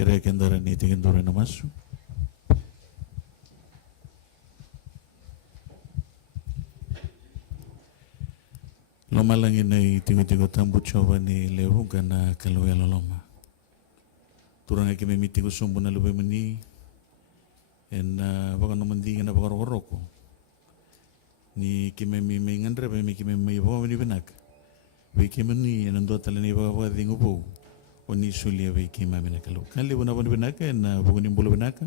Kere kendara ni tingindore namasu. Loma langi nei tigo tambu chova ni lehuga na kaluya loma. Turanga kime mitigo sumbu na lube mani en baka no mandi na baka roko. Ni kime mi ngandre be mi kime mi bo ni benak. Be kime ni en ndo tale ni baka dingo bo. Oni sulia be kime mi nakalu. Kali bona bona benak en boko ni bolo benak.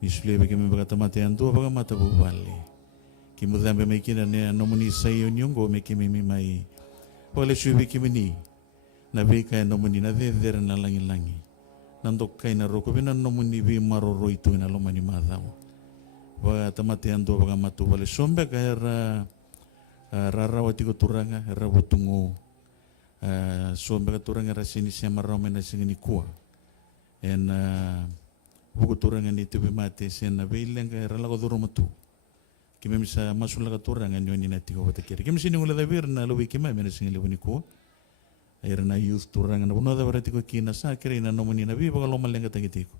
Ni sulia be kime baka tamate andu baka mata bo vale. Kimo dhambe mai kina ne no muni sai onyongo me kime mi mai. Pole subi kime ni. Na be kai no muni na de na langi. Nando kai na roko bina no muni bi maroro itu na loma ni madao. Wa tamate ando baga matu wale sombe ka era rara watiko turanga era butungo sombe ka turanga era sini siama rome na singini kua. En buku turanga ni tubi mate sena beilenga era lago duro matu. Kime misa masula ka turanga ni na tiko watakiri. Kime sini ngula dabir na lobi kime mena singili wani kua. Ayer na youth turanga na buno da berarti ko kina sa kira ina nomoni na bi baga loma lenga tagitiko.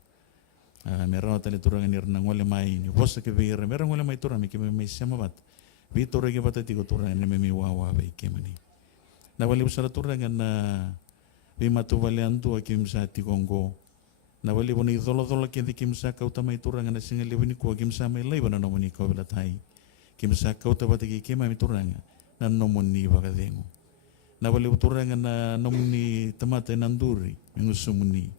Merah tali turanga ni rena ngole mai ni bosa ke vira merah ngole mai turanga ke mai sama bat. Vi turanga bata tiko turanga ne mi wawa be ke mani. Na wali usara turanga na vi matu wale antu ke msa tikongo. Na wali boni dolo ke di kimsa ka utama turanga na singa lebini ko kimsa mai lai bana nomoni ko bela tai. Kimsa ka utama ke mai turanga na nomoni baga dengo. Na wale uturanga na nomni tamate nanduri mingusumuni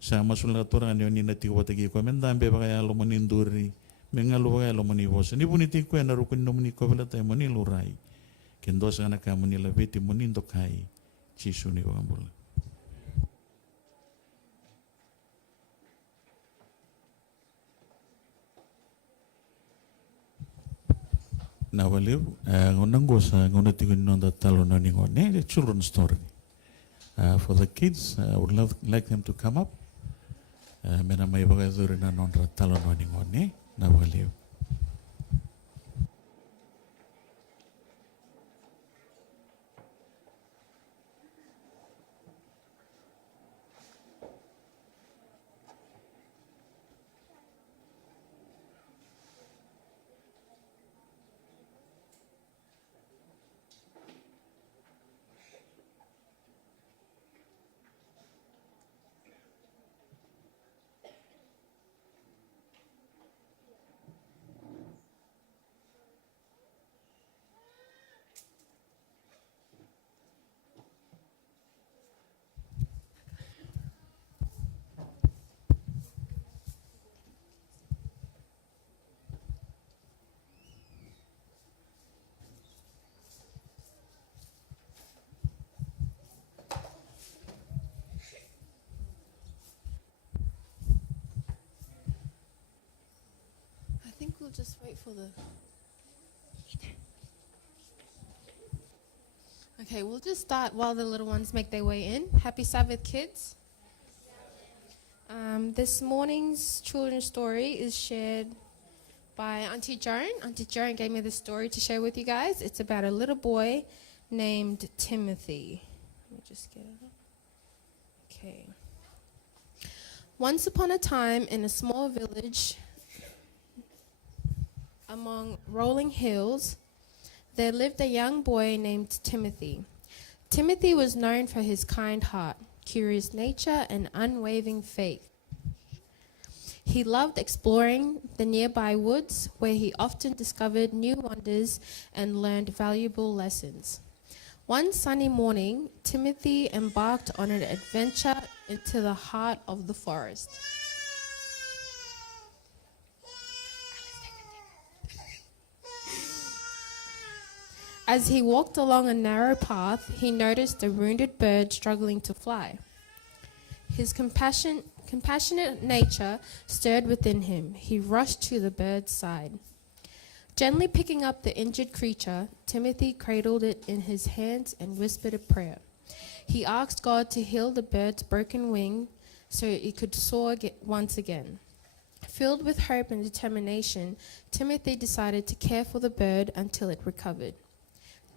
sa masula turanga ni na tiko watagi ko mendambe bagaya lo moninduri mengalu bagaya lo moni bosa ni buniti ko na rukun nomni ko bela tay moni lurai kendo sa na ka moni la beti monindo kai chisu ni wambula na wale ngonangosa ngonati ko nonda talo na ni ngone the children's story. For the kids, I would like them to come up. Mena mai bagai zuri na nondra talo no ni ngone na wale. I think we'll just wait for the... Okay, we'll just start while the little ones make their way in. Happy Sabbath, kids. This morning's children's story is shared by Auntie Joan. Auntie Joan gave me this story to share with you guys. It's about a little boy named Timothy. Let me just get it up. Okay. Once upon a time in a small village among rolling hills, there lived a young boy named Timothy. Timothy was known for his kind heart, curious nature, and unwavering faith. He loved exploring the nearby woods, where he often discovered new wonders and learned valuable lessons. One sunny morning, Timothy embarked on an adventure into the heart of the forest. As he walked along a narrow path, he noticed a wounded bird struggling to fly. His compassionate nature stirred within him. He rushed to the bird's side. Gently picking up the injured creature, Timothy cradled it in his hands and whispered a prayer. He asked God to heal the bird's broken wing so it could soar once again. Filled with hope and determination, Timothy decided to care for the bird until it recovered.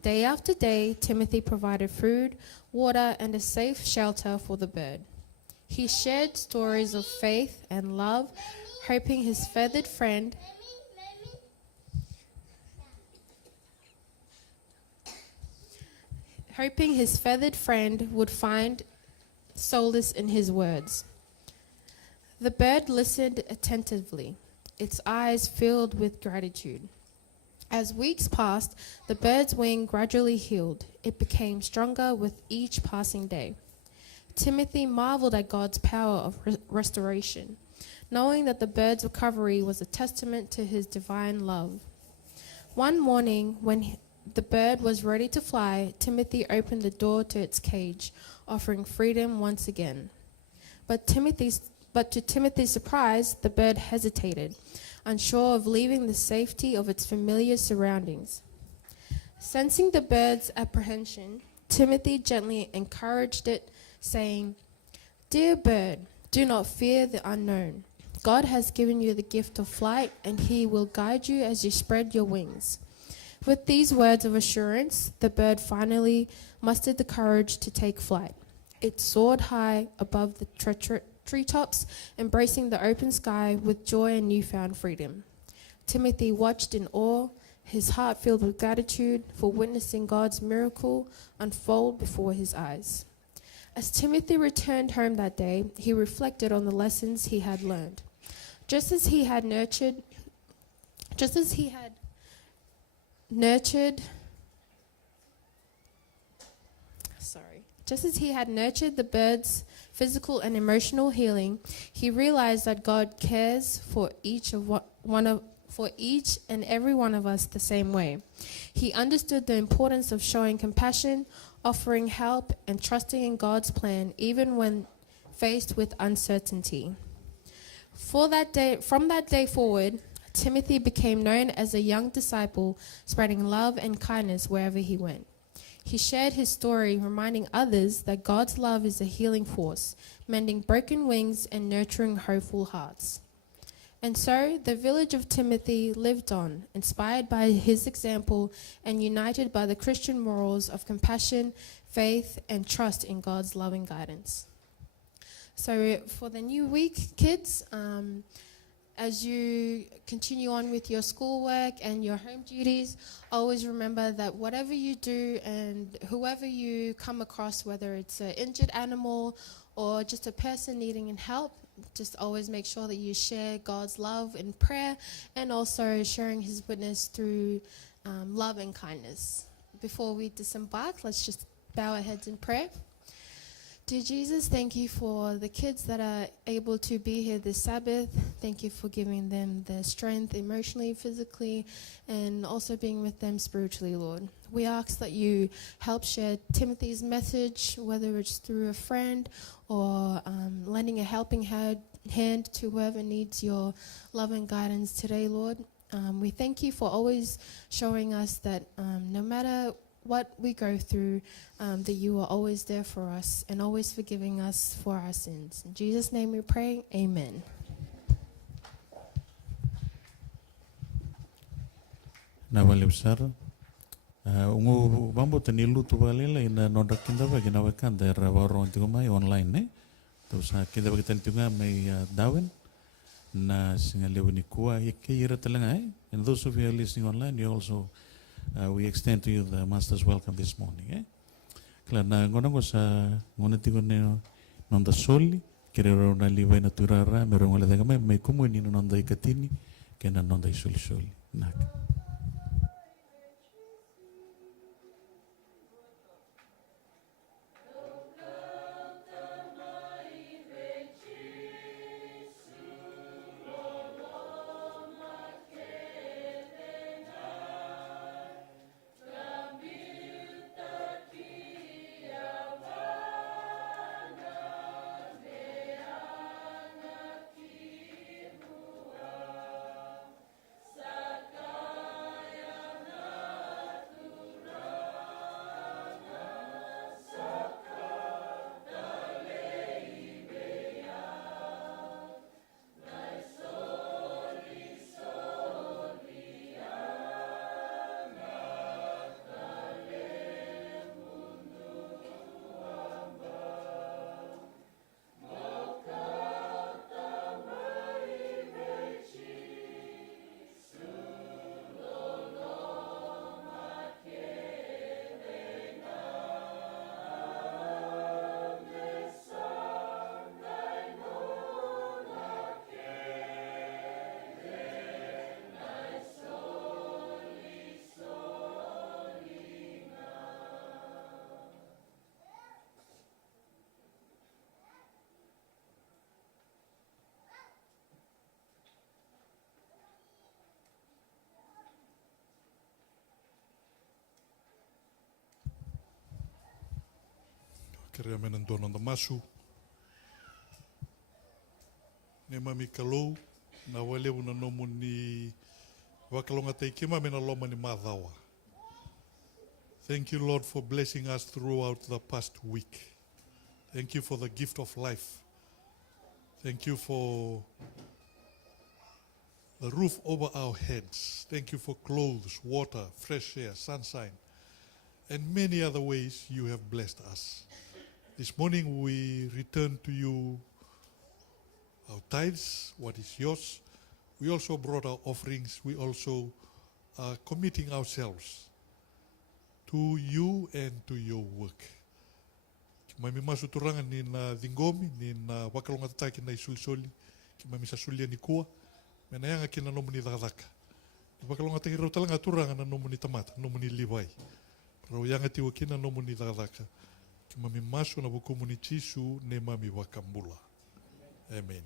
Day after day, Timothy provided food, water, and a safe shelter for the bird. He shared stories of faith and love, hoping his feathered friend would find solace in his words. The bird listened attentively, its eyes filled with gratitude. As weeks passed, the bird's wing gradually healed. It became stronger with each passing day. Timothy marveled at God's power of restoration, knowing that the bird's recovery was a testament to his divine love. One morning, when the bird was ready to fly, Timothy opened the door to its cage, offering freedom once again. But to Timothy's surprise, the bird hesitated, unsure of leaving the safety of its familiar surroundings. Sensing the bird's apprehension, Timothy gently encouraged it, saying, "Dear bird, do not fear the unknown. God has given you the gift of flight, and he will guide you as you spread your wings." With these words of assurance, the bird finally mustered the courage to take flight. It soared high above the treetops, embracing the open sky with joy and newfound freedom. Timothy watched in awe, his heart filled with gratitude for witnessing God's miracle unfold before his eyes. As Timothy returned home that day, he reflected on the lessons he had learned. Just as he had nurtured the bird's physical and emotional healing, he realized that God cares for each and every one of us the same way. He understood the importance of showing compassion, offering help, and trusting in God's plan even when faced with uncertainty. From that day forward, Timothy became known as a young disciple, spreading love and kindness wherever he went. He shared his story, reminding others that God's love is a healing force, mending broken wings and nurturing hopeful hearts. And so the village of Timothy lived on, inspired by his example and united by the Christian morals of compassion, faith, and trust in God's loving guidance. So for the new week, kids, as you continue on with your schoolwork and your home duties, always remember that whatever you do and whoever you come across, whether it's an injured animal or just a person needing help, just always make sure that you share God's love in prayer and also sharing his witness through love and kindness. Before we disembark, let's just bow our heads in prayer. Dear Jesus, thank you for the kids that are able to be here this Sabbath. Thank you for giving them the strength emotionally, physically, and also being with them spiritually, Lord. We ask that you help share Timothy's message, whether it's through a friend or lending a helping hand to whoever needs your love and guidance today, Lord. We thank you for always showing us that no matter what we go through, that you are always there for us and always forgiving us for our sins. In Jesus' name we pray, amen. Na wale besar, ungu bambo tani lutu balila ina nonda kinda ba gina wakanda era waro antigo mai online ne. Terus kinda ba kita tunga mai Darwin na singa lewini kuwa ike ira talanga eh. And those of you who are listening online, you also we extend to you the master's welcome this morning. Eh? Kala na ngonongo sa ngonatigo ne nonda soli kere na liwa na turara mero ngole daga mai kumu ni nonda ikatini kena nonda isoli nak. Saka kere menan dono na masu. Ne mami kalou, na waleu na nomu ni wakalonga te kima mena loma ni madhawa. Thank you, Lord, for blessing us throughout the past week. Thank you for the gift of life. Thank you for the roof over our heads. Thank you for clothes, water, fresh air, sunshine, and many other ways you have blessed us. This morning we return to you our tithes, what is yours. We also brought our offerings. We also are committing ourselves to you and to your work. Ki mai masu turanga ni na dingomi, ni na wakalonga tataki na isulisoli, ki mai misasulia ni kua, mena yanga ki na nomu ni dhadaka. Wakalonga taki rau talanga turanga na nomu ni tamata, nomu ni liwai. Rau yanga tiwa ki na nomu ni dhadaka. Ki mai masu na wukumu ni chisu ne mami wakambula. Amen.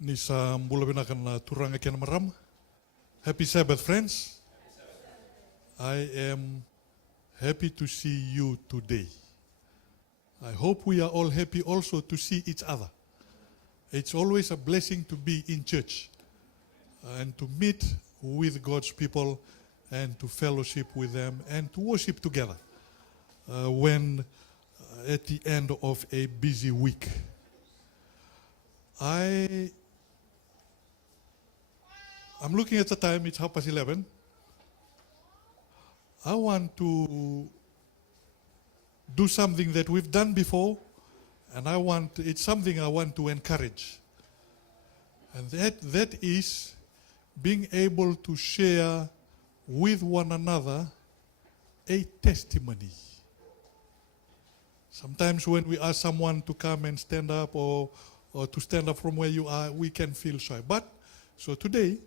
Ni sa mbula bina kana turanga kena marama. Happy Sabbath, friends. I am happy to see you today. I hope we are all happy also to see each other. It's always a blessing to be in church and to meet with God's people and to fellowship with them and to worship together when at the end of a busy week. I'm looking at the time, it's 11:30. I want to do something that we've done before, and it's something I want to encourage. And that is being able to share with one another a testimony. Sometimes when we ask someone to come and stand up or to stand up from where you are, we can feel shy. So today,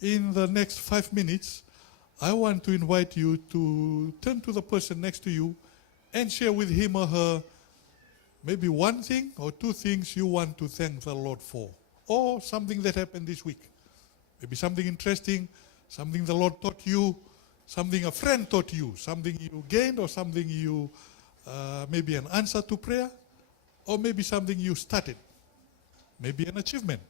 in the next 5 minutes, I want to invite you to turn to the person next to you and share with him or her maybe one thing or two things you want to thank the Lord for, or something that happened this week. Maybe something interesting, something the Lord taught you, something a friend taught you, something you gained, or something you, maybe an answer to prayer, or maybe something you started, maybe an achievement.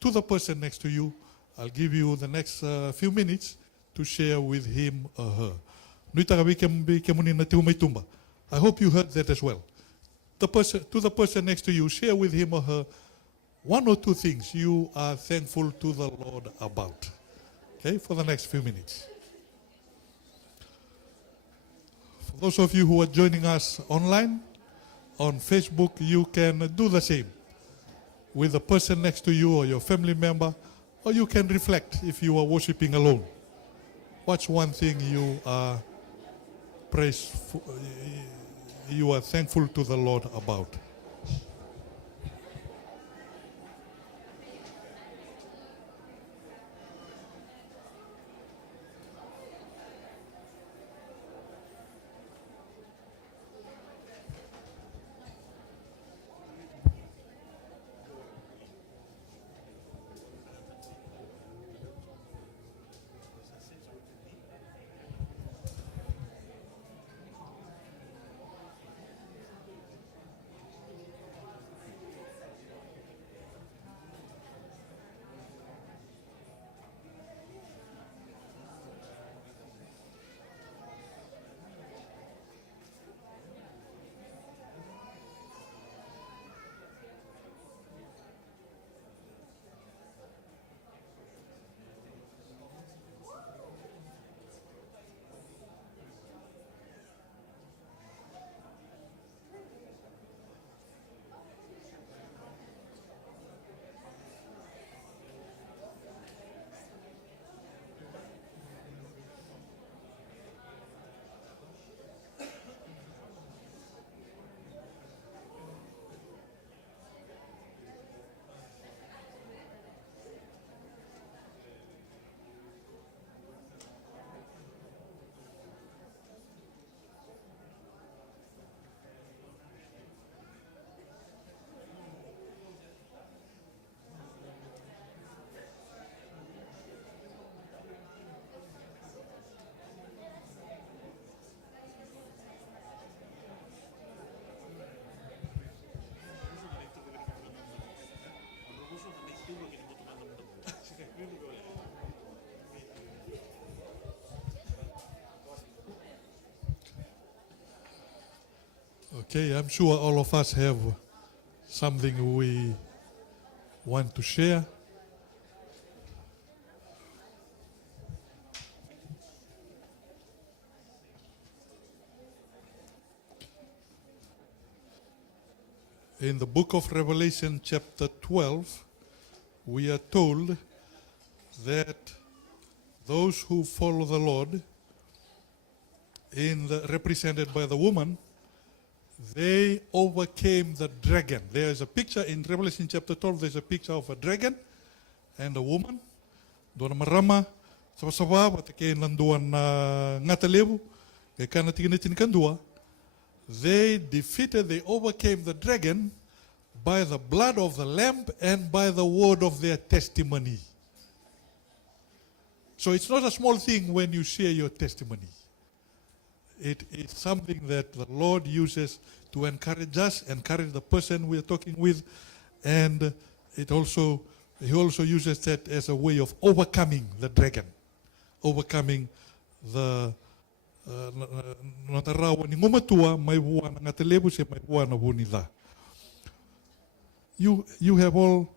To the person next to you, I'll give you the next few minutes to share with him or her. I hope you heard that as well. To the person next to you, share with him or her one or two things you are thankful to the Lord about. Okay, for the next few minutes. For those of you who are joining us online, on Facebook, you can do the same with the person next to you or your family member, or you can reflect if you are worshiping alone. What's one thing you are you are thankful to the Lord about? Okay, I'm sure all of us have something we want to share. In the book of Revelation, chapter 12, we are told that those who follow the Lord, represented by the woman, they overcame the dragon. There is a picture in Revelation chapter 12, there's a picture of a dragon and a woman. Dona marama, sawa watake nanduan ngatalebu, e kana tiginitin kandua. They defeated, they overcame the dragon by the blood of the lamb and by the word of their testimony. So it's not a small thing when you share your testimony. It is something that the Lord uses to encourage us, encourage the person we are talking with, and He also uses that as a way of overcoming the dragon, overcoming the you have all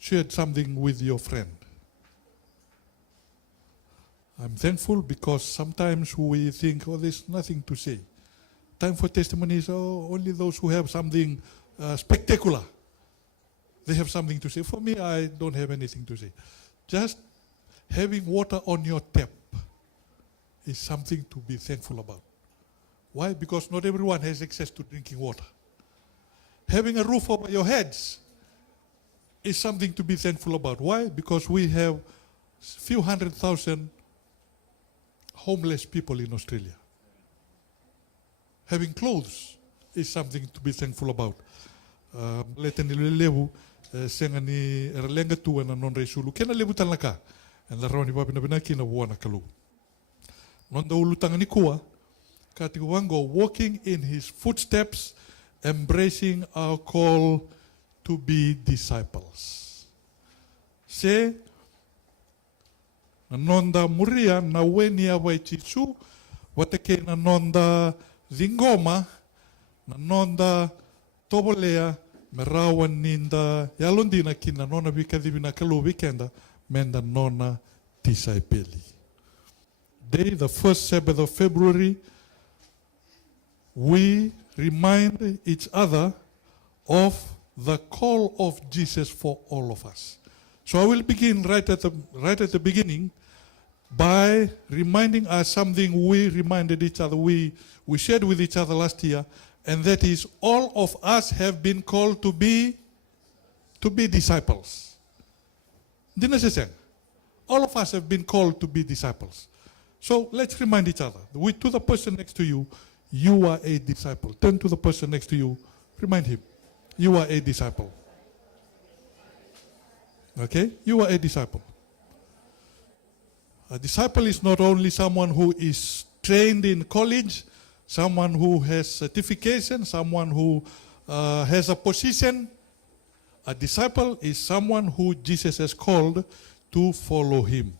shared something with your friend. I'm thankful because sometimes we think, oh, there's nothing to say. Time for testimonies, oh, only those who have something spectacular. They have something to say. For me, I don't have anything to say. Just having water on your tap is something to be thankful about. Why? Because not everyone has access to drinking water. Having a roof over your heads is something to be thankful about. Why? Because we have few 100,000 homeless people in Australia. Having clothes is something to be thankful about. Letani levu senga ni erlenga tu na non resulu kena levu talaka and the roni babina binaki na buana kalu. Non da ulutanga ni kua katiwango walking in his footsteps, embracing our call to be disciples. Se na nonda muria na weni awai chichu watake na nonda zingoma na nonda tobolea merawan ninda yalondina kina nona vikadivina kalu weekenda menda nona tisaipeli. Day, the first Sabbath of February, we remind each other of the call of Jesus for all of us. So I will begin right at the beginning by reminding us something we reminded each other, we shared with each other last year, and that is all of us have been called to be disciples. All of us have been called to be disciples. So let's remind each other. To the person next to you, you are a disciple. Turn to the person next to you, remind him, you are a disciple. Okay? You are a disciple. A disciple is not only someone who is trained in college, someone who has certification, someone who has a position. A disciple is someone who Jesus has called to follow him.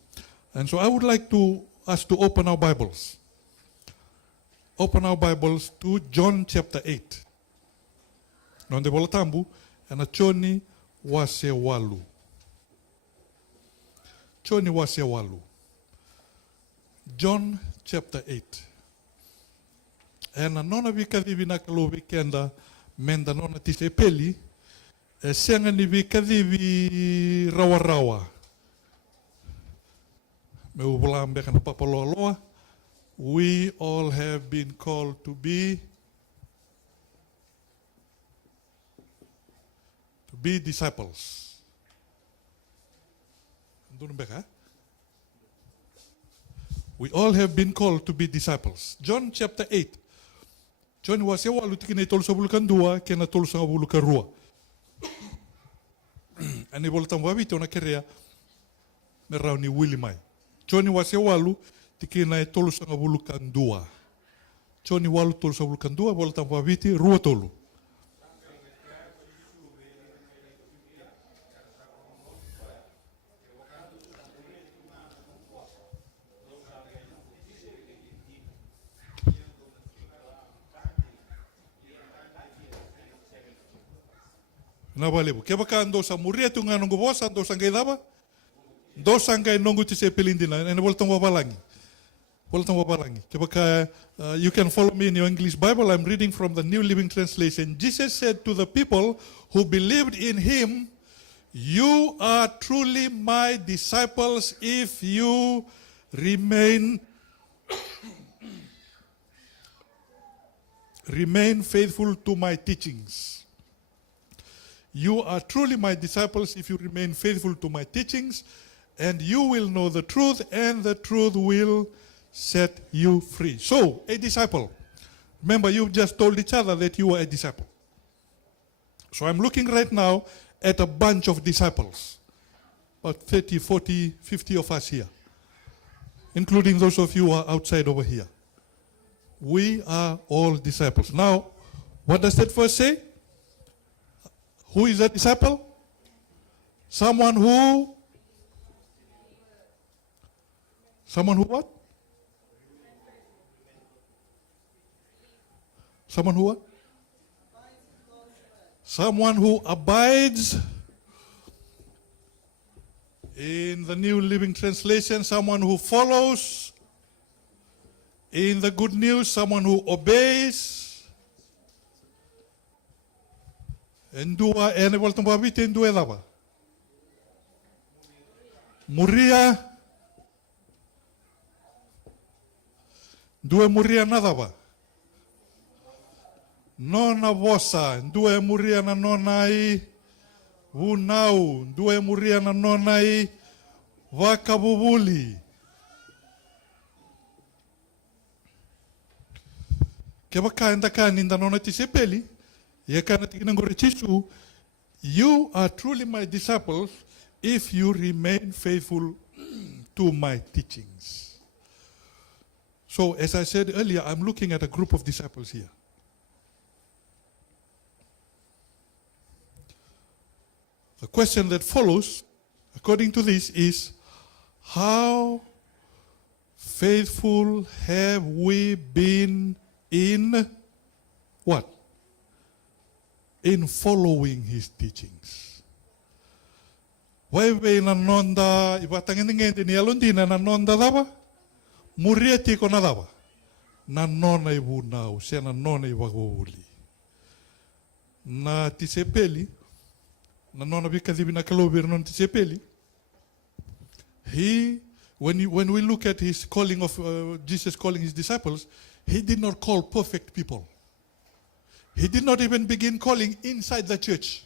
And so I would like us to open our Bibles. Open our Bibles to John chapter 8. Nonde bolatambu, and choni wase walu. Choni wase walu. John chapter 8. And nona vikadivi nakalo vikenda menda nona tise peli, senga ni vikadivi rawa. Me ubula mbeka na papaloa. We all have been called to be disciples. We all have been called to be disciples. John chapter 8. John was ya walu tikine tol sa bulukan dua, kena tol sa bulukan rua. Ani boltan wabite ona kerea merau ni Willie mai. John was ya walu tikina tol sa bulukan dua. John walu tol sa bulukan dua, boltan wabite rua tolu. Nabalebu. Kebaka andosa muria tu nga nongo bosa andosa ngai daba. Dosa ngai nongo tise pelindina. Ene voltong wabalangi. Voltong wabalangi. Kebaka, you can follow me in your English Bible. I'm reading from the New Living Translation. Jesus said to the people who believed in him, "You are truly my disciples if you remain faithful to my teachings." You are truly my disciples if you remain faithful to my teachings, and you will know the truth, and the truth will set you free. So, a disciple. Remember, you just told each other that you were a disciple. So I'm looking right now at a bunch of disciples. About 30, 40, 50 of us here, including those of you who are outside over here. We are all disciples. Now, what does that verse say? Who is a disciple? Someone who what? Someone who what? Someone who abides. In the New Living Translation, someone who follows. In the Good News, someone who obeys. Endua ene volta mbabite endua daba. Muria. Due muria nadaba. Nona vosa, due muria na nonai. Unau, due muria na nonai. Vakabubuli. Kebaka endaka ninda nona tisepeli. You are truly my disciples if you remain faithful to my teachings. So, as I said earlier, I'm looking at a group of disciples here. The question that follows, according to this, is how faithful have we been in what? In following his teachings. Waiwe na nonda ibatangengende ni alundina na nonda daba murieti ko na daba na nona ibunau se na nona ibaguli na tisepeli na nona bikadibi na kalober non tisepeli. He when we look at his calling of Jesus calling his disciples, he did not call perfect people. He did not even begin calling inside the church.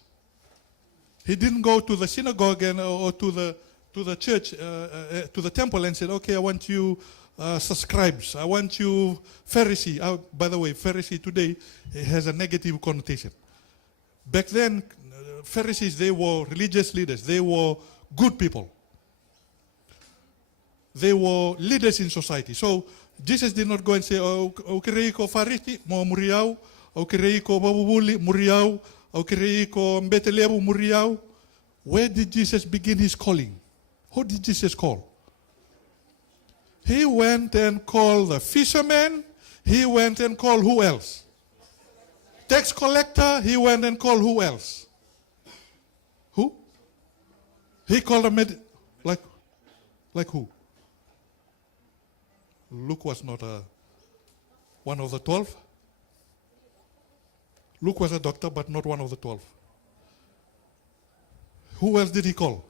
He didn't go to the synagogue or to the church, to the temple and said, "Okay, I want you scribes. I want you Pharisee." By the way, Pharisee today has a negative connotation. Back then, Pharisees, they were religious leaders. They were good people. They were leaders in society. So Jesus did not go and say, "Oh, okay, Pharisee, mo muriau." Au kirei ko babubuli muriau, au kirei ko mbetelebu muriau. Where did Jesus begin his calling? Who did Jesus call? He went and called the fishermen. He went and called who else? Tax collector. He went and called who else? Who? He called them like who? Luke was not one of the 12. Luke was a doctor, but not one of the 12. Who else did he call?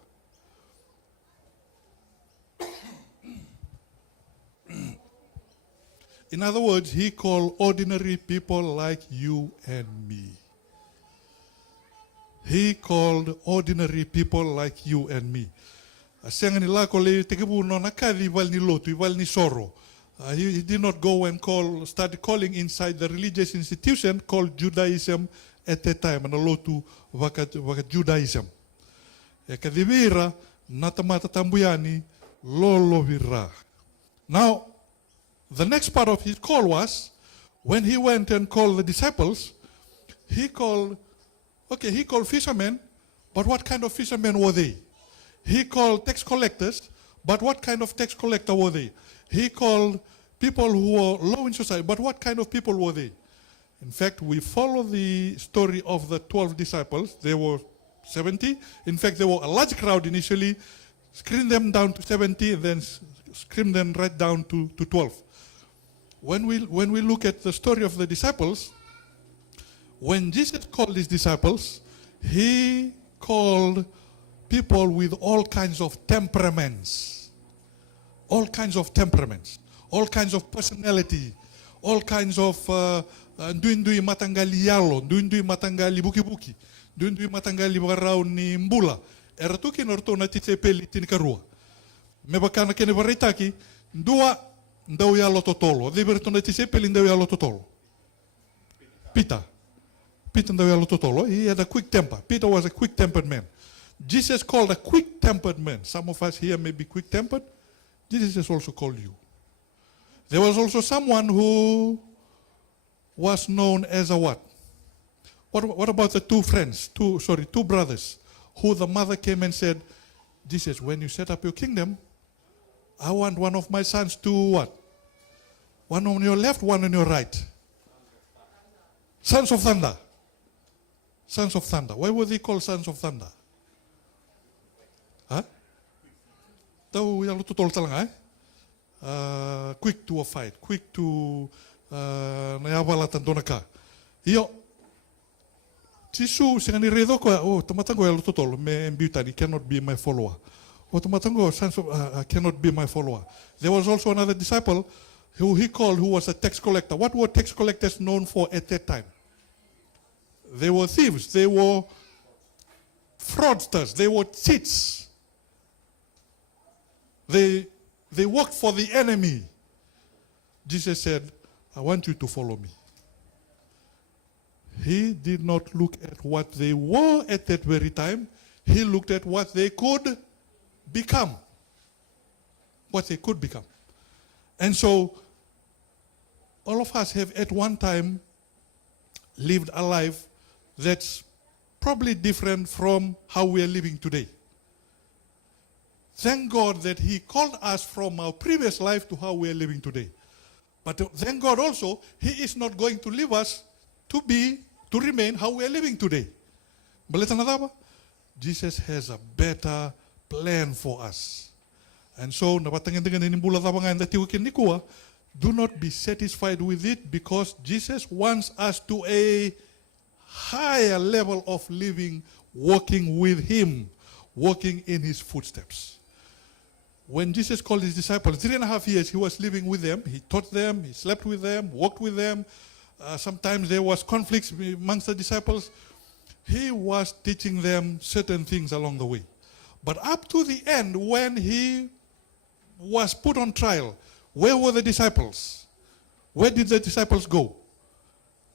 In other words, he called ordinary people like you and me. He called ordinary people like you and me. Asenga ni lako le tekebu no nakadi val ni lotu, val ni soro. He did not go and start calling inside the religious institution called Judaism at that time, and a lot to waka Judaism. Ekadivira natamata tambuyani lolo vira. Now, the next part of his call was when he went and called the disciples. He called fishermen, but what kind of fishermen were they? He called tax collectors, but what kind of tax collector were they? He called people who were low in society, but what kind of people were they? In fact, we follow the story of the 12 disciples. There were 70. In fact, there were a large crowd initially, screamed them down to 70, then screamed them right down to 12. When we look at the story of the disciples, when Jesus called his disciples, he called people with all kinds of temperaments, all kinds of personality, all kinds of ndui matangali yalo, ndui matangali buki, ndui matangali barau ni mbula. Era tu ki norto na titsepeli tinkarua. Mebakana kene baritaki, ndua ndau yalo totolo. Diverto na titsepeli ndau yalo totolo. Peter ndau yalo totolo. He had a quick temper. Peter was a quick-tempered man. Jesus called a quick-tempered man. Some of us here may be quick-tempered. Jesus has also called you. There was also someone who was known as a what? What about the two brothers, who the mother came and said, Jesus, when you set up your kingdom, I want one of my sons to what? One on your left, one on your right. Sons of thunder. Sons of thunder. Why were they called sons of thunder? Huh? Quick to a fight, quick to nayabalatan donaka. Iyo, Tisu singani redo ko tomatango yalo totol me mbutani cannot be my follower. Tomatango sons of cannot be my follower. There was also another disciple who he called, who was a tax collector. What were tax collectors known for at that time? They were thieves, they were fraudsters, they were cheats. They worked for the enemy. Jesus said, I want you to follow me. He did not look at what they were at that very time. He looked at what they could become. What they could become. And so, all of us have at one time lived a life that's probably different from how we are living today. Thank God that he called us from our previous life to how we are living today. But thank God also, he is not going to leave us to remain how we are living today. Jesus has a better plan for us. And so, do not be satisfied with it, because Jesus wants us to a higher level of living, walking with him, walking in his footsteps. When Jesus called his disciples, 3.5 years he was living with them. He taught them, he slept with them, walked with them. Sometimes there was conflicts amongst the disciples. He was teaching them certain things along the way. But up to the end, when he was put on trial, where were the disciples? Where did the disciples go?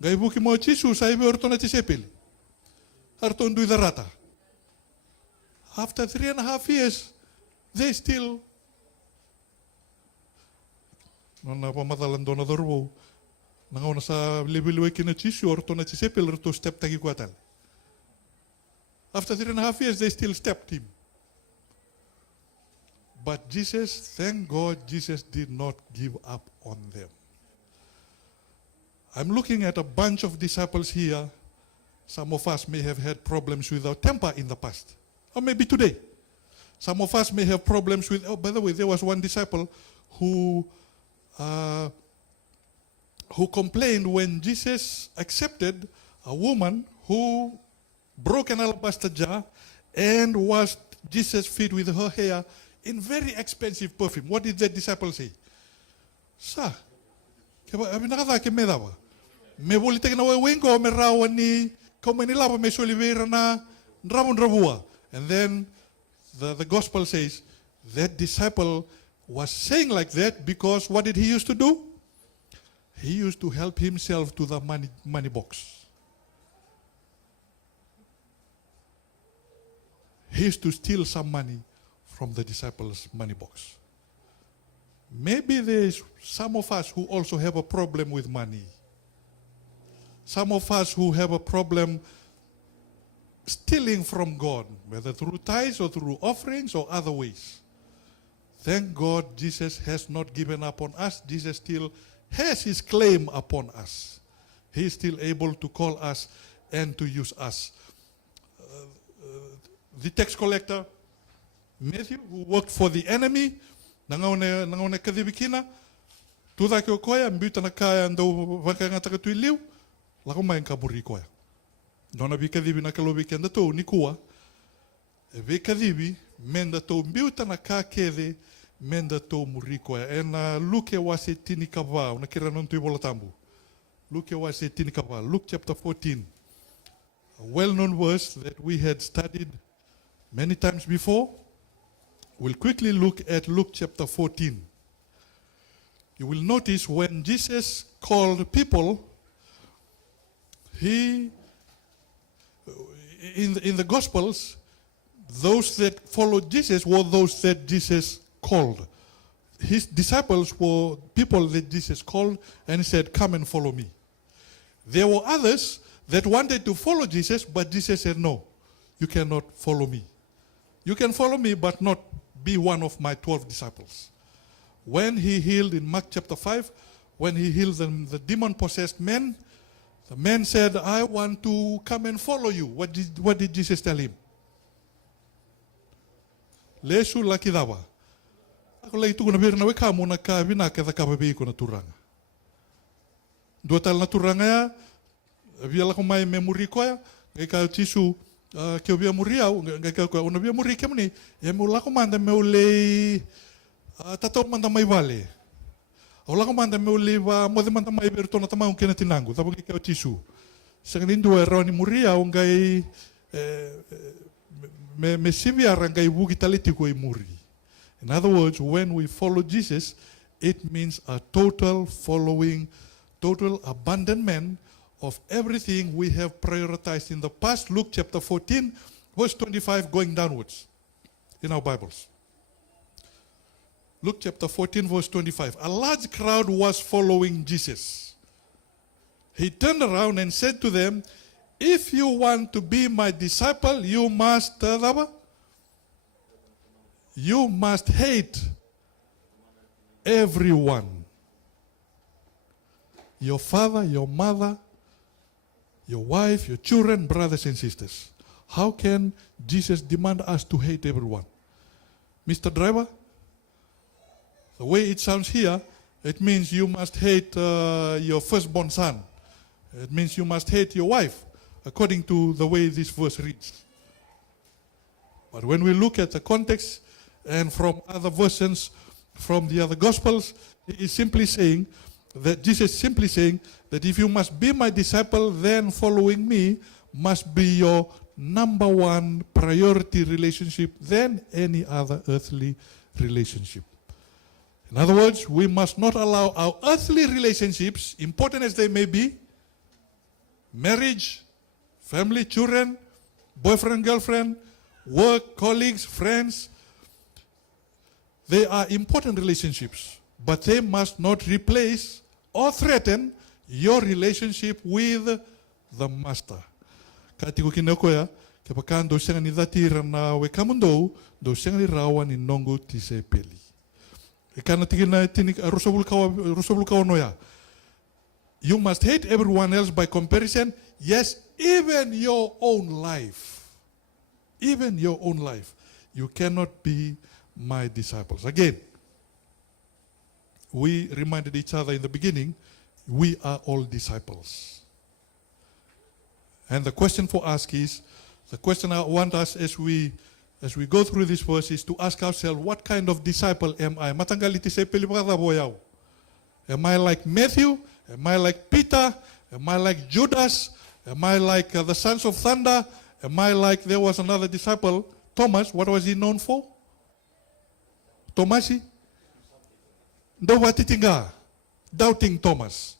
Gaibuki mo Jesus sa ibe orto na tisepili. Arto ndui darata. After 3.5 years, they still nana pamadalan dona dorbo nangaw na sa libiliwe kina chisu orto na chisepil orto step tagi kuatal. After 3.5 years, they still stepped him. But Jesus, thank God, Jesus did not give up on them. I'm looking at a bunch of disciples here. Some of us may have had problems with our temper in the past, or maybe today. Some of us may have problems with, by the way, there was one disciple who complained when Jesus accepted a woman who broke an alabaster jar and washed Jesus' feet with her hair in very expensive perfume. What did that disciple say? Sa, abi nakata ke me dawa. Me bolite na wengo me rawa ni kau menilapa me solivera na rabun rabua. And then the gospel says that disciple was saying like that because what did he used to do? He used to help himself to the money box. He used to steal some money from the disciples' money box. Maybe there's some of us who also have a problem with money. Some of us who have a problem stealing from God, whether through tithes or through offerings or other ways. Thank God Jesus has not given up on us. Jesus still has his claim upon us. He is still able to call us and to use us. the tax collector, Matthew, who worked for the enemy, nangaone kadibikina, tuda ke koya, mbuta na kaya ndo wakanga takatu liu, lako mai kaburi koya. Dona bi kadibi na kalobi kenda to nikua, ve kadibi, menda to mbuta na ka kede, menda to muri koya. En Luke wase tini kava, una kira non tu ibola tambu. Luke wase tini kava, Luke chapter 14. A well-known verse that we had studied many times before. We'll quickly look at Luke chapter 14. You will notice when Jesus called people, he, in the Gospels, those that followed Jesus were those that Jesus called. His disciples were people that Jesus called and he said, come and follow me. There were others that wanted to follow Jesus, but Jesus said, no, you cannot follow me. You can follow me, but not be one of my 12 disciples. When he healed in Mark chapter 5, when he healed the demon-possessed men, the man said, I want to come and follow you. What did Jesus tell him? Lesu lakidawa. Ako lagi tu kuna bir na weka mo na ka bina ka kababi ko na turanga. Dua tal na turanga ya, biala ko mai memori ko ya, ka tisu ke bia muriau, ka ko ona bia muri ke mni, e mo la ko manda me ule tato manda mai vale. Ola ko manda me ule va mo de manda mai berto na tamau ke na tinangu, tapo ke ka tisu. Sanganin dua roni muriau ngai me sivia rangai bugi taliti ko i muri. In other words, when we follow Jesus, it means a total following, total abandonment of everything we have prioritized in the past. Luke chapter 14, verse 25, going downwards in our Bibles. Luke chapter 14, verse 25. A large crowd was following Jesus. He turned around and said to them, if you want to be my disciple, you must hate everyone. Your father, your mother, your wife, your children, brothers and sisters. How can Jesus demand us to hate everyone? Mr. Driver, the way it sounds here, it means you must hate your firstborn son. It means you must hate your wife, according to the way this verse reads. But when we look at the context and from other versions from the other Gospels, he is simply saying that Jesus is simply saying that if you must be my disciple, then following me must be your number one priority relationship than any other earthly relationship. In other words, we must not allow our earthly relationships, important as they may be, marriage, family, children, boyfriend, girlfriend, work, colleagues, friends, they are important relationships, but they must not replace or threaten your relationship with the master. Kati ko kinakoya, kapakan do siyang ni dati rana we kamundo, do siyang ni rawan ni nongo tise peli. Ikana tigin na tinik rusabul kawa noya. You must hate everyone else by comparison. Yes, even your own life. Even your own life. You cannot be my disciples. Again, we reminded each other in the beginning, we are all disciples. And the question for us is, the question I want us as we go through this verse is to ask ourselves, what kind of disciple am I? Matangaliti se pelipakata boyaw. Am I like Matthew? Am I like Peter? Am I like Judas? Am I like the sons of thunder? Am I like, there was another disciple, Thomas, what was he known for? Tomasi? Doubting Thomas.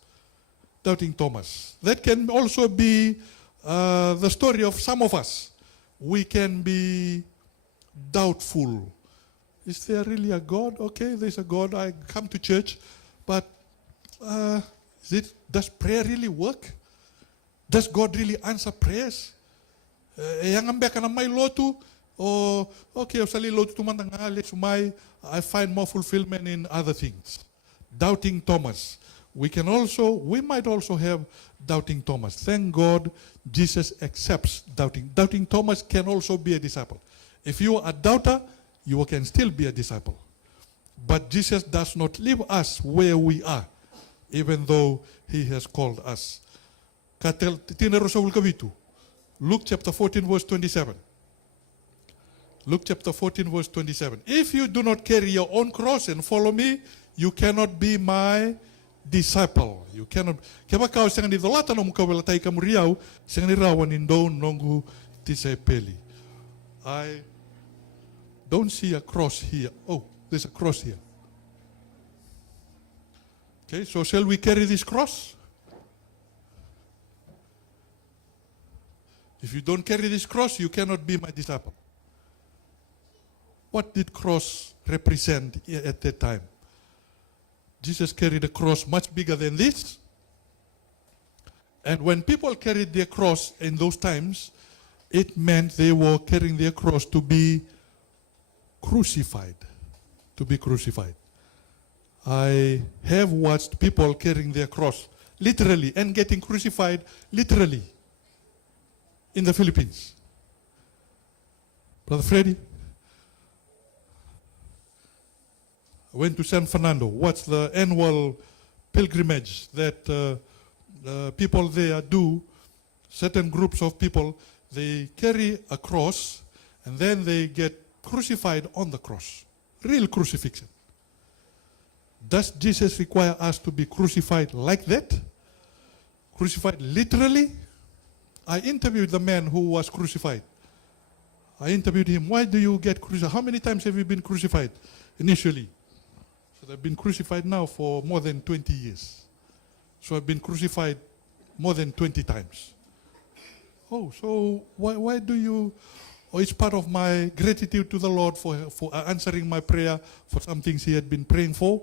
Doubting Thomas. That can also be the story of some of us. We can be doubtful. Is there really a God? Okay, there's a God. I come to church, but does prayer really work? Does God really answer prayers? Yang ambek na may lotu, or okay, usali lotu tumandang sumay. I find more fulfillment in other things. Doubting Thomas. We might also have doubting Thomas. Thank God Jesus accepts doubting. Doubting Thomas can also be a disciple. If you are a doubter, you can still be a disciple. But Jesus does not leave us where we are, even though he has called us. Luke chapter 14 verse 27. Luke chapter 14 verse 27. If you do not carry your own cross and follow me, you cannot be my disciple. You cannot. Kaya kau sangan idolata no mukawela tai kamuriau, sangan irawan indo nongu tisepeli. I don't see a cross here. Oh, there's a cross here. Okay, so shall we carry this cross? If you don't carry this cross, you cannot be my disciple. What did cross represent at that time? Jesus carried a cross much bigger than this. And when people carried their cross in those times, it meant they were carrying their cross to be crucified. To be crucified. I have watched people carrying their cross literally and getting crucified literally in the Philippines. Brother Freddy, I went to San Fernando, watched the annual pilgrimage that people there do. Certain groups of people, they carry a cross and then they get crucified on the cross. Real crucifixion. Does Jesus require us to be crucified like that? Crucified literally? I interviewed the man who was crucified. I interviewed him. Why do you get crucified? How many times have you been crucified initially? So I've been crucified now for more than 20 years. So I've been crucified more than 20 times. Oh, so why do you... Oh, it's part of my gratitude to the Lord for answering my prayer for some things he had been praying for.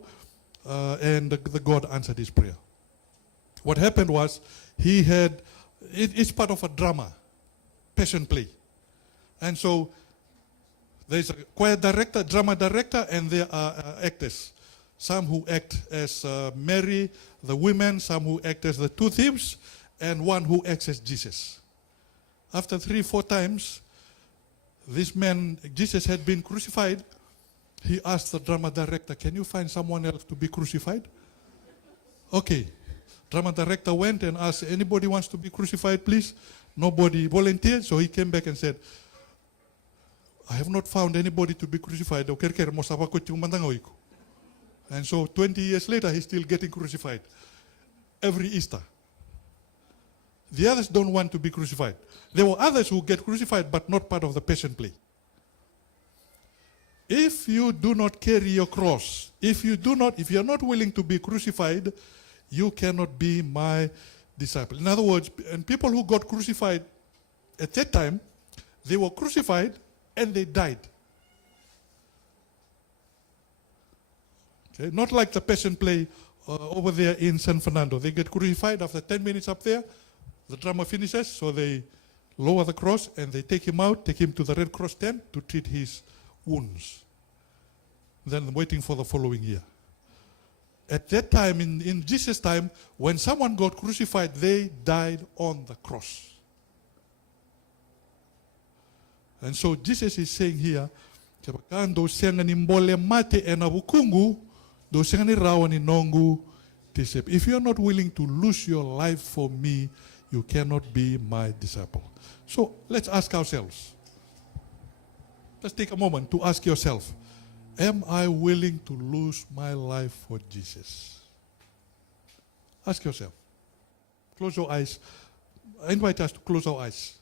And the God answered his prayer. What happened was, he had... It's part of a drama, passion play. And so there's a choir director, drama director, and there are actors. Some who act as Mary, the women, some who act as the two thieves, and one who acts as Jesus. After 3-4 times, this man, Jesus had been crucified. He asked the drama director, can you find someone else to be crucified? Okay. Drama director went and asked, anybody wants to be crucified, please? Nobody volunteered, so he came back and said, I have not found anybody to be crucified. And so 20 years later, he's still getting crucified every Easter. The others don't want to be crucified. There were others who get crucified, but not part of the passion play. If you do not carry your cross, if you are not willing to be crucified, you cannot be my disciple. In other words, and people who got crucified at that time, they were crucified and they died. Okay? Not like the passion play over there in San Fernando. They get crucified after 10 minutes up there. The drama finishes, so they lower the cross and they take him out, take him to the Red Cross tent to treat his wounds. Then waiting for the following year. At that time, in Jesus' time, when someone got crucified, they died on the cross. And so Jesus is saying here, if you are not willing to lose your life for me, you cannot be my disciple. So let's ask ourselves. Let's take a moment to ask yourself, am I willing to lose my life for Jesus? Ask yourself. Close your eyes. I invite us to close our eyes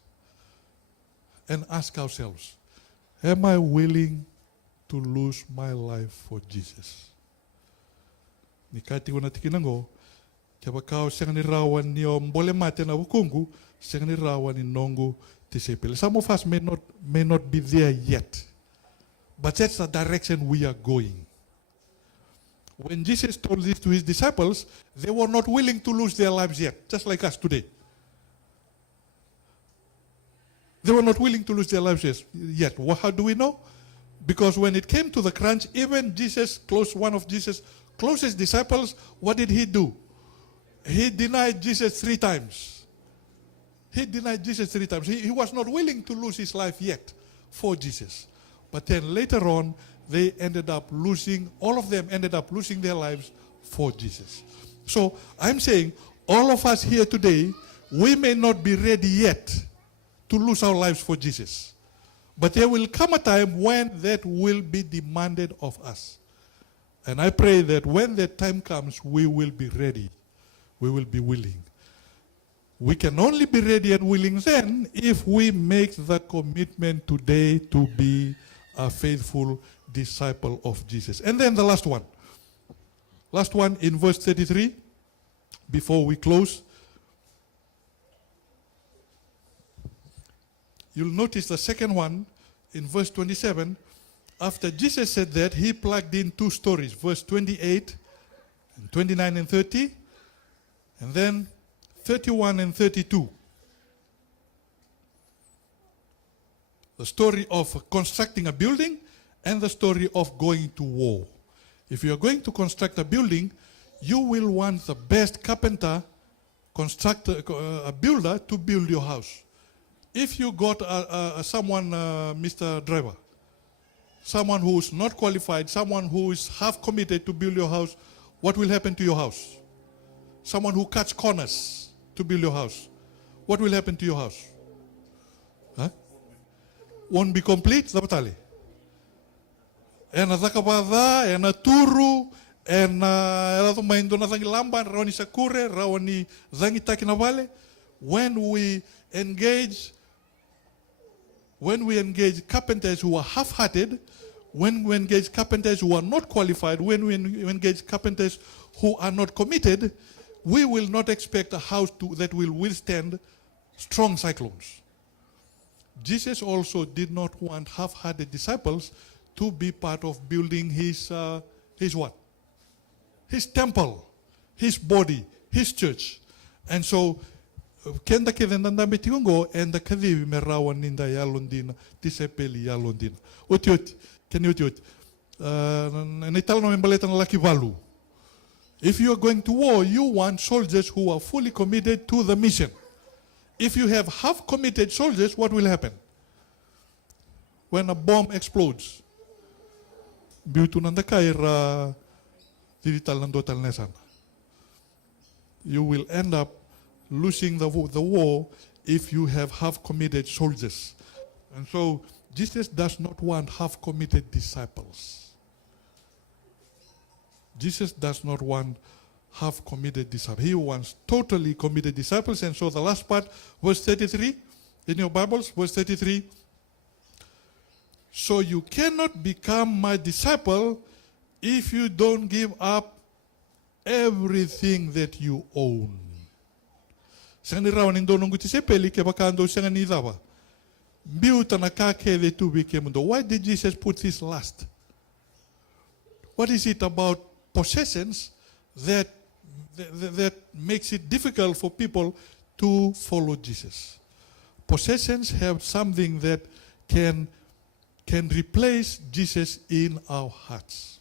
and ask ourselves, am I willing to lose my life for Jesus? Nikati wana tikinango, kaya kao siyang nirawan niyo mbole mate na wukungu, siyang nirawan ni nongo tisepele. Some of us may not be there yet. But that's the direction we are going. When Jesus told this to his disciples, they were not willing to lose their lives yet, just like us today. They were not willing to lose their lives yet. Well, how do we know? Because when it came to the crunch, even one of Jesus' closest disciples, what did he do? He denied Jesus 3 times. He denied Jesus 3 times. He was not willing to lose his life yet for Jesus. But then later on, they ended up losing, all of them ended up losing their lives for Jesus. So I'm saying, all of us here today, we may not be ready yet to lose our lives for Jesus. But there will come a time when that will be demanded of us. And I pray that when that time comes, we will be ready. We will be willing. We can only be ready and willing then if we make the commitment today to be a faithful disciple of Jesus. And then the last one. Last one in verse 33, before we close. You'll notice the second one in verse 27. After Jesus said that, he plugged in two stories, verse 28, and 29 and 30, and then 31 and 32. The story of constructing a building and the story of going to war. If you are going to construct a building, you will want the best carpenter, constructor, a builder to build your house. If you got someone, Mr. Driver, someone who's not qualified, someone who is half committed to build your house, what will happen to your house? Someone who cuts corners to build your house, what will happen to your house? Huh? Won't be complete, zapatali. And a zakabada, and a turu, and a maindo na zangi lamba, rawani sakure, rawani zangi takinavale. When we engage carpenters who are half-hearted, when we engage carpenters who are not qualified, when we engage carpenters who are not committed, we will not expect a house that will withstand strong cyclones. Jesus also did not want half-hearted disciples to be part of building his what? His temple, his body, his church. And so, kenda kidendanda betiungo and the kadivi merawan ninda yalondina, tisepeli yalondina. Otiot, can you otiot? Naitalo no membaleta na laki valu. If you are going to war, you want soldiers who are fully committed to the mission. If you have half-committed soldiers, what will happen? When a bomb explodes, you will end up losing the war if you have half-committed soldiers. And so Jesus does not want half-committed disciples. Jesus does not want half-committed disciples. He wants totally committed disciples. And so the last part, verse 33, in your Bibles, verse 33. So you cannot become my disciple if you don't give up everything that you own. Why did Jesus put this last? What is it about possessions that makes it difficult for people to follow Jesus? Possessions have something that can replace Jesus in our hearts.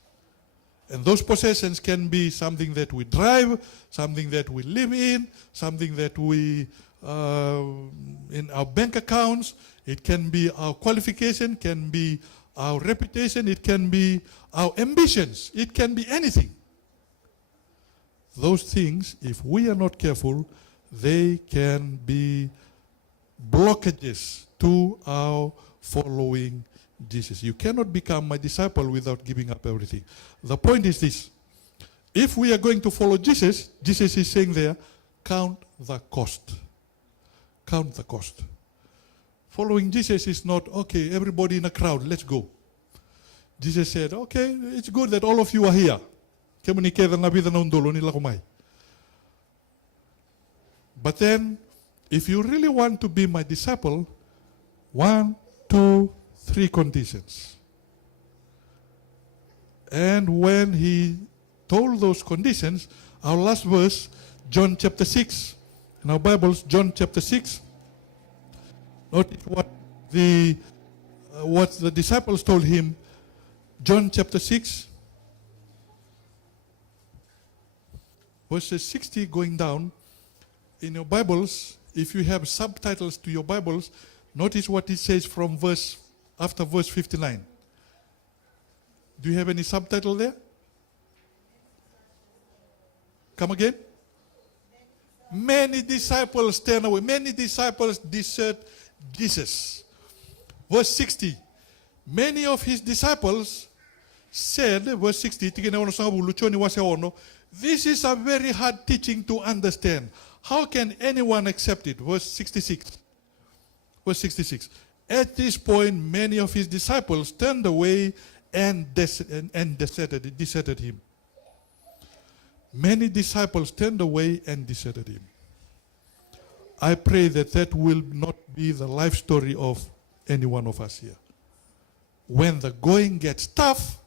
And those possessions can be something that we drive, something that we live in, something that we, in our bank accounts. It can be our qualification, can be our reputation, it can be our ambitions, it can be anything. Those things, if we are not careful, they can be blockages to our following Jesus. You cannot become my disciple without giving up everything. The point is this. If we are going to follow Jesus, Jesus is saying there, count the cost. Count the cost. Following Jesus is not, okay, everybody in a crowd, let's go. Jesus said, okay, it's good that all of you are here. But then, if you really want to be my disciple, 1, 2, 3 conditions. And when he told those conditions, our last verse, John chapter 6, in our Bibles, John chapter 6, notice what the disciples told him. John chapter 6, verses 60 going down. In your Bibles, if you have subtitles to your Bibles, notice what it says from after verse 59. Do you have any subtitle there? Come again? Many disciples turn away. Many disciples desert Jesus. Verse 60. Many of his disciples said, verse 60, this is a very hard teaching to understand. How can anyone accept it? Verse 66. Verse 66. At this point, many of his disciples turned away and deserted him. Many disciples turned away and deserted him. I pray that that will not be the life story of any one of us here. When the going gets tough,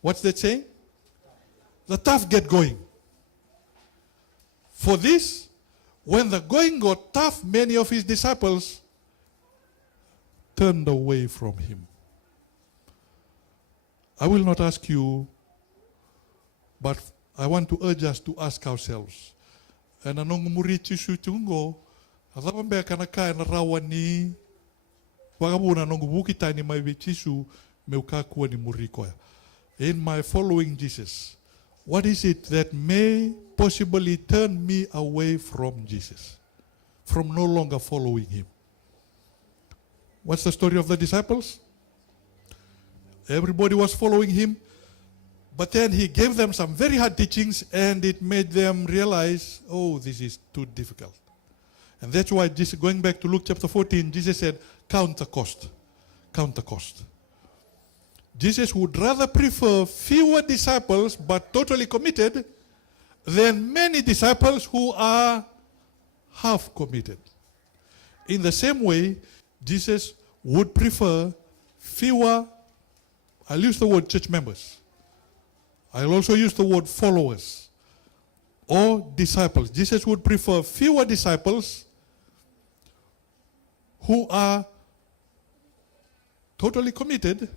what's that saying? The tough get going. For this, when the going got tough, many of his disciples turned away from him. I will not ask you, but I want to urge us to ask ourselves. And anong murichi sutungo, adambe kanaka na rawani, wagabuna nong bukita ni mai vichisu meukakuwa ni murikoya. In my following Jesus, what is it that may possibly turn me away from Jesus, from no longer following him? What's the story of the disciples? Everybody was following him, but then he gave them some very hard teachings and it made them realize, oh, this is too difficult. And that's why, going back to Luke chapter 14, Jesus said, count the cost. Count the cost. Jesus would rather prefer fewer disciples but totally committed than many disciples who are half committed. In the same way, Jesus would prefer fewer, I'll use the word church members. I'll also use the word followers or disciples. Jesus would prefer fewer disciples who are totally committed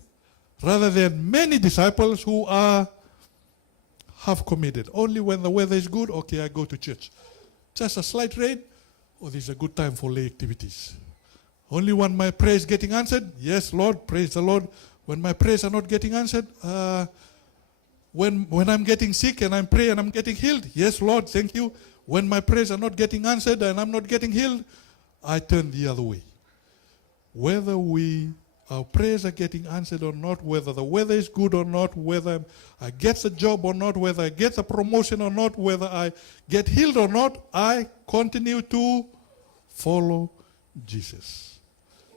rather than many disciples who are half committed. Only when the weather is good, okay, I go to church. Just a slight rain, oh, this is a good time for lay activities. Only when my prayer is getting answered, yes, Lord, praise the Lord. When my prayers are not getting answered, when I'm getting sick and I'm praying and I'm getting healed, yes, Lord, thank you. When my prayers are not getting answered and I'm not getting healed, I turn the other way. Whether our prayers are getting answered or not, whether the weather is good or not, whether I get the job or not, whether I get the promotion or not, whether I get healed or not, I continue to follow Jesus.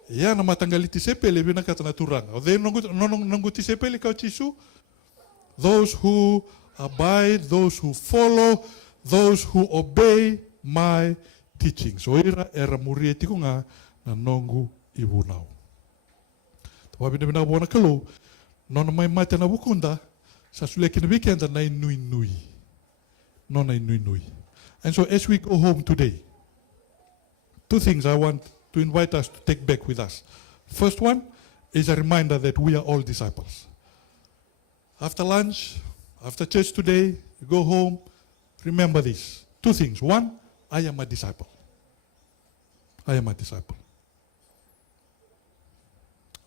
Ya na matanggaliti sepele bina katana turanga. O de nonguti sepele kau chisu. Those who abide, those who follow, those who obey my teachings. So era murieti ko nga na nongu ibunau. Tawa bina bina buona kalu, nona mai mate na bukunda, sa suleki na weekend na nui nui. Nona nui nui. And so as we go home today, two things I want to invite us to take back with us. First one is a reminder that we are all disciples. After lunch, after church today, you go home, remember this. Two things. One, I am a disciple. I am a disciple.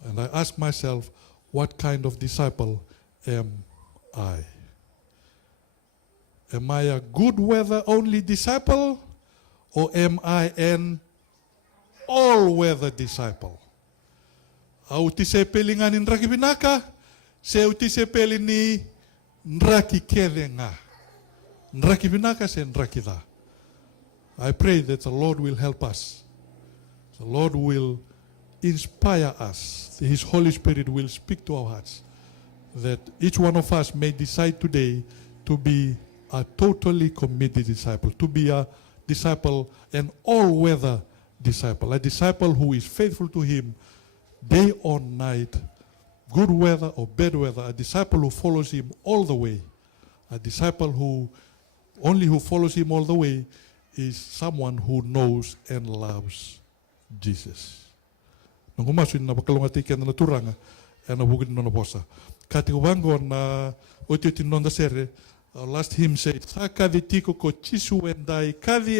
And I ask myself, what kind of disciple am I? Am I a good weather only disciple, or am I an all-weather disciple? Au tisepeli nga ni nraki binaka, se utisepeli ni nraki kede nga. Nraki binaka se nraki da. I pray that the Lord will help us. The Lord will inspire us. His Holy Spirit will speak to our hearts. That each one of us may decide today to be a totally committed disciple. To be a disciple, an all-weather disciple, a disciple who is faithful to him day or night, good weather or bad weather, a disciple who follows him all the way. A disciple who follows him all the way is someone who knows and loves Jesus. Nung umasun na pakalungatikan na naturanga, na bugid na nabosa. Kati ubango na otiutin non da sere, last hymn says, Sakaditiko ko chisu endai, kadi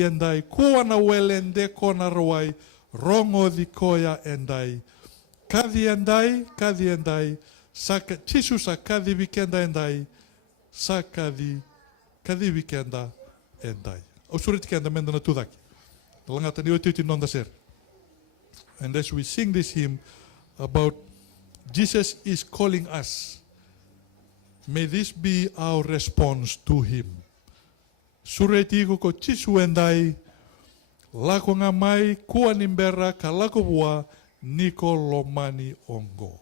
endai, kua na welende kona rawai, rongo di koya endai. Kadi endai, Chisu sa kadi wikenda endai, sa kadi wikenda endai. O surit kenda menda na tudaki. Talangata ni otiuti nonda ser. And as we sing this hymn about Jesus is calling us, may this be our response to him. Sureti ko chisu endai, lako ngamai kua nimbera kalako bua niko lomani ongo.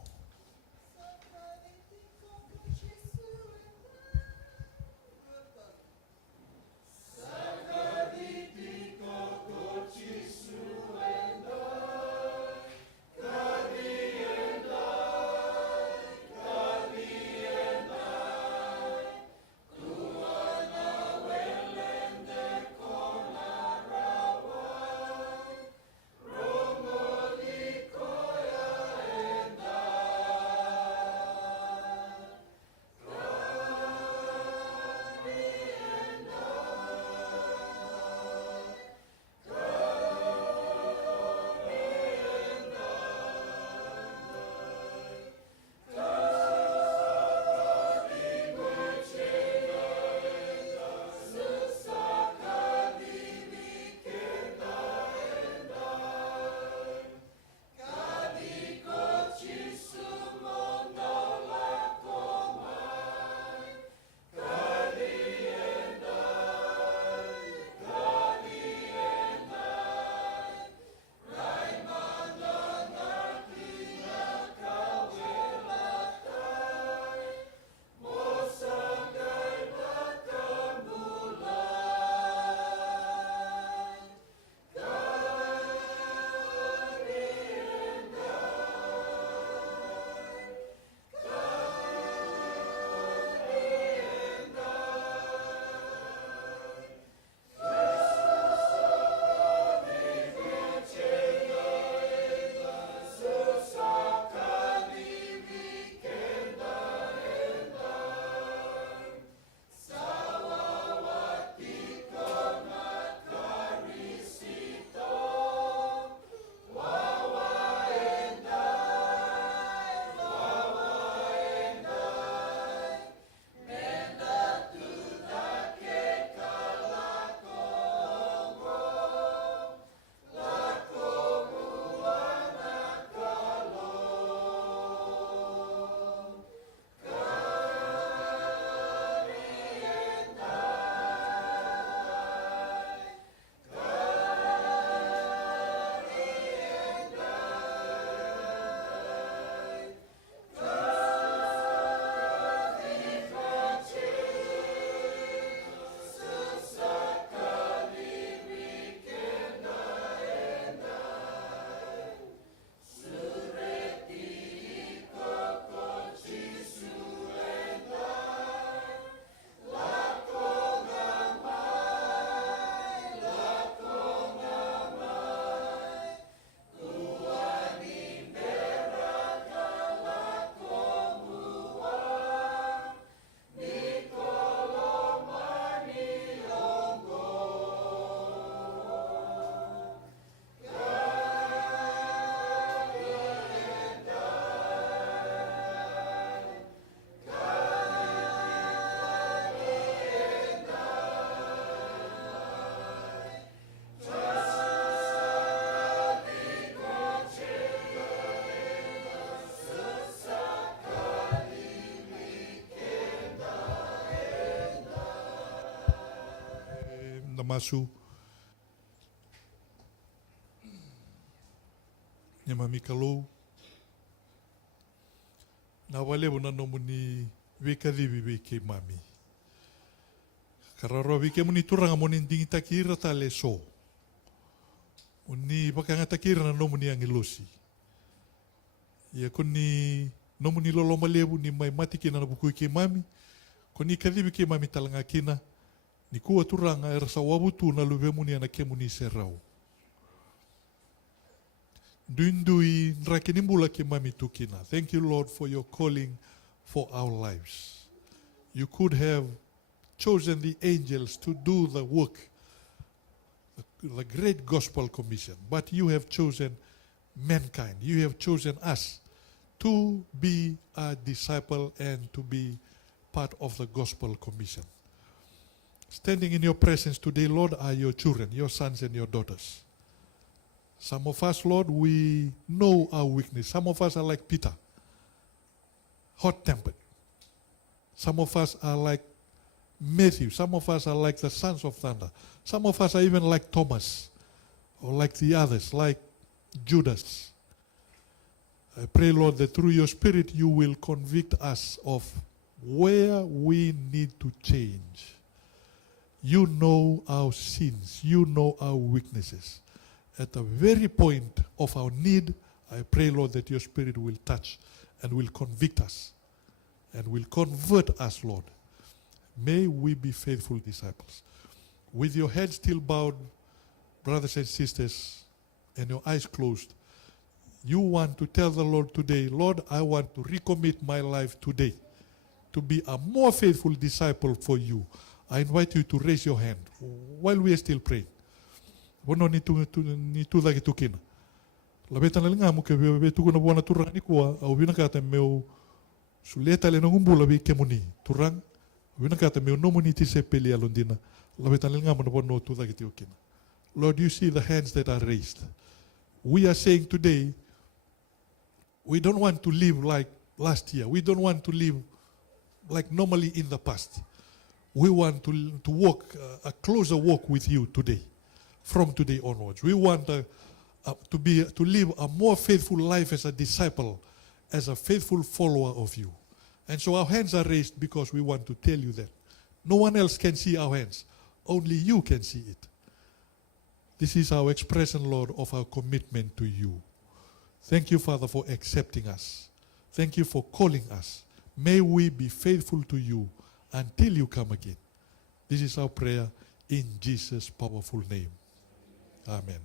Masu ni mamikalo na wale una nomuni wekadi weke mami kararo weke muni turanga moni ndingi takira tale so uni bakanga takira na nomuni angelosi ya kuni nomuni lolo malebu ni mai matiki na buku ke mami kuni kadi weke mami talanga kina ni kua turanga era sawabutu na luwe muni ana ke muni serau. Duindui nrakenimbula ke mami tukina. Thank you, Lord, for your calling for our lives. You could have chosen the angels to do the work, the great gospel commission, but you have chosen mankind. You have chosen us to be a disciple and to be part of the gospel commission. Standing in your presence today, Lord, are your children, your sons and your daughters. Some of us, Lord, we know our weakness. Some of us are like Peter, hot-tempered. Some of us are like Matthew. Some of us are like the sons of thunder. Some of us are even like Thomas, or like the others, like Judas. I pray, Lord, that through your Spirit you will convict us of where we need to change. You know our sins. You know our weaknesses. At the very point of our need, I pray, Lord, that your Spirit will touch and will convict us and will convert us, Lord. May we be faithful disciples. With your head still bowed, brothers and sisters, and your eyes closed, you want to tell the Lord today, Lord, I want to recommit my life today to be a more faithful disciple for you. I invite you to raise your hand while we are still praying. Wono ni tu lagi tukina. Labeta na linga mo ke be tu kuna bona turang ni kuwa au bina kata meu suleta le ngumbu labi kemuni turang bina kata meu no moni ti sepeli alondina. Labeta na linga mo na bona tu lagi tukina. Lord, you see the hands that are raised. We are saying today, we don't want to live like last year. We don't want to live like normally in the past. We want to walk a closer walk with you today, from today onwards. We want to live a more faithful life as a disciple, as a faithful follower of you. And so our hands are raised because we want to tell you that. No one else can see our hands. Only you can see it. This is our expression, Lord, of our commitment to you. Thank you, Father, for accepting us. Thank you for calling us. May we be faithful to you until you come again. This is our prayer in Jesus' powerful name. Amen.